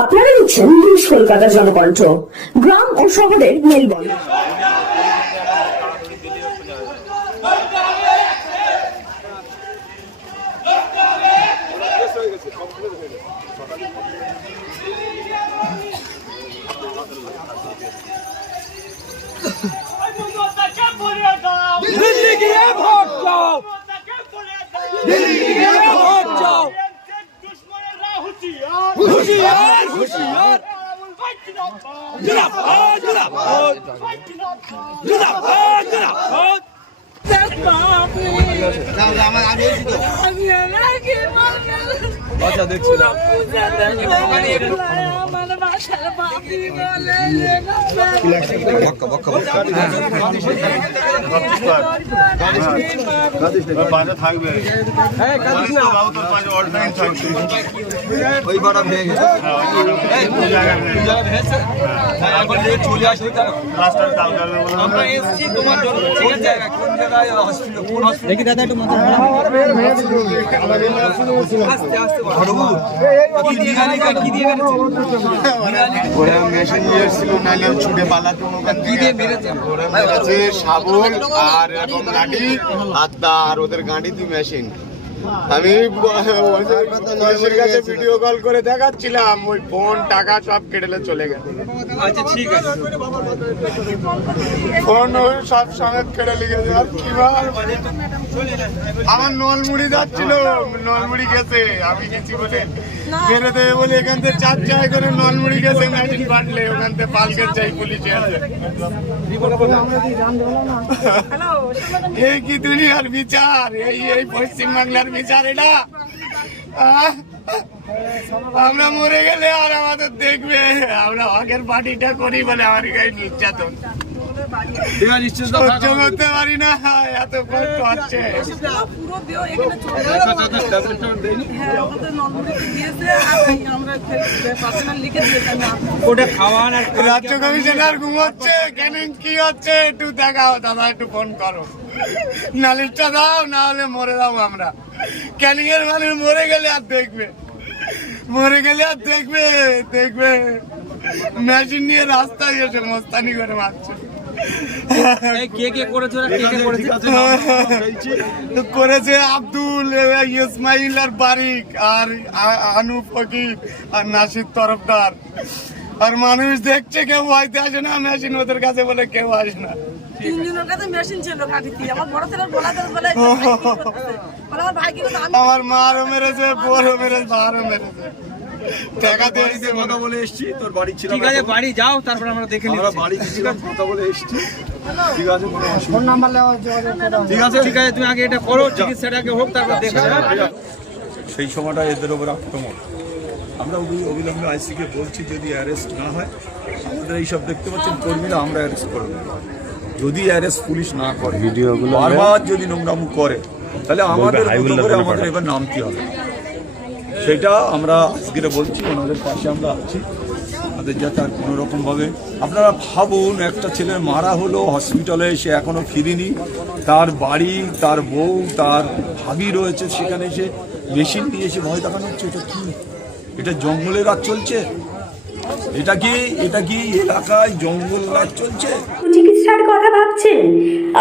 আপনারা দেখছেন নিউজ কলকাতা জনকণ্ঠ, গ্রাম ও শহরের মেলবন্ধন। दिल्ली की भोट जाओ, दिल्ली की भोट जाओ, होशियार होशियार, जिंदाबाद जिंदाबाद जिंदाबाद जिंदाबाद। अच्छा देखो থাকবে দেখি দাদা একটু মেশিন নিয়ে এসেছিল, নাহলে ছুটে পালাতো। শাবল আর এরকম গাড়ি আর ওদের গাড়িতে মেশিন। আমি পুলিশের কাছে ভিডিও কল করে দেখাচ্ছিলাম, ওই ফোন টাকা সব কেটে চলে গেল। আচ্ছা ঠিক আছে, ফোন ওই সব সমেত কেটে লেগেছে। আর কি আমার নলমুড়ি যাচ্ছিল, নলমুড়ি গেছে, আমি গেছি বলে বেরো দেবে বলে এখান থেকে 4 চায় করে নলমুড়ি গেছে, মেশিন পাঠলে ওখান থেকে পালকে চাই পুলিশে আছে। এই কি দুনিয়ার বিচার, এই পশ্চিমবাংলার বিচার এটা। আমরা মরে গেলে আর আমাদের দেখবে, আমরা আগের পার্টিটা করি বলে আমার গায়ে নির্যাতন সহ্য করতে পারি না, এত কষ্ট হচ্ছে। রাজ্য কমিশনার ঘুমোচ্ছে, কেন কি হচ্ছে একটু দেখাও দাদা, একটু ফোন করো, নালিশটা দাও, না হলে মরে যাবো আমরা। ক্যানিং এর মানুষ মরে গেলে আর দেখবে, মরে গেলে আর দেখবে, দেখবে মেশিন নিয়ে রাস্তায় এসে মস্তানি করে মারছে। করেছে আব্দুল, ইসমাইল আর বারিক আর আনু ফকির আর নাসির তরফদার। আর মানুষ দেখছে, কেউ হয়তো আসে না, মেশিন ওদের কাছে বলে কেউ আসে না। আমার মারও মেরেছে, বোরও মেরেছে, ভারও মেরেছে। কথা বলে এসছি, তোর বাড়ি ছিল, ঠিক আছে বাড়ি যাও, তারপর আমরা দেখে নিই। বাড়ি কথা বলে এসছি, ঠিক আছে, ফোন নাম্বার ঠিক আছে, ঠিক আছে, তুমি আগে এটা করো, চিকিৎসাটাকে হোক, তারপর দেখে সেই সময়টা এদের ওপর আক্রমণ। আমরা অবিলম্বে আইসিকে বলছি, যদি অ্যারেস্ট না হয়, আমাদের এইসব দেখতে পাচ্ছেন কর্মীরা, আমরা অ্যারেস্ট করবো। যদি অ্যারেস্ট পুলিশ না করে, ভিডিওগুলো বারবার যদি নোংরামু করে, তাহলে আমাদের এবার নাম কি হবে সেটা আমরা আজকে বলছি। ওনাদের পাশে আমরা আছি, আমাদের যাতে আর কোনো রকমভাবে। আপনারা ভাবুন, একটা ছেলের মারা হলো, হসপিটালে সে এখনও ফিরিনি, তার বাড়ি, তার বউ, তার ভাবি রয়েছে, সেখানে এসে মেশিন নিয়ে এসে ভয় দেখানো হচ্ছে। এটা কি? এটা জঙ্গলের রাজ চলছে? এটা কি এলাকায় জঙ্গল রাজ চলছে? চিকিৎসার কথা ভাবছেন?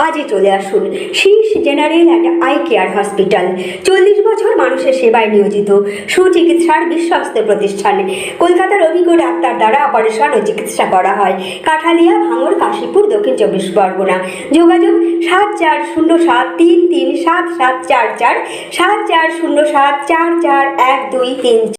আজই চলে আসুন শীষ general and eye care hospital. 40 বছর মানুষের সেবায় নিয়োজিত সুচিকিৎসার বিশ্বস্ত প্রতিষ্ঠান। কলকাতার অভিজ্ঞ ডাক্তার দ্বারা অপারেশন ও চিকিৎসা করা হয়। কাঠালিয়া, ভাঙড়, কাশীপুর, দক্ষিণ 24 পরগনা। যোগাযোগ 7407337744, 7407441233।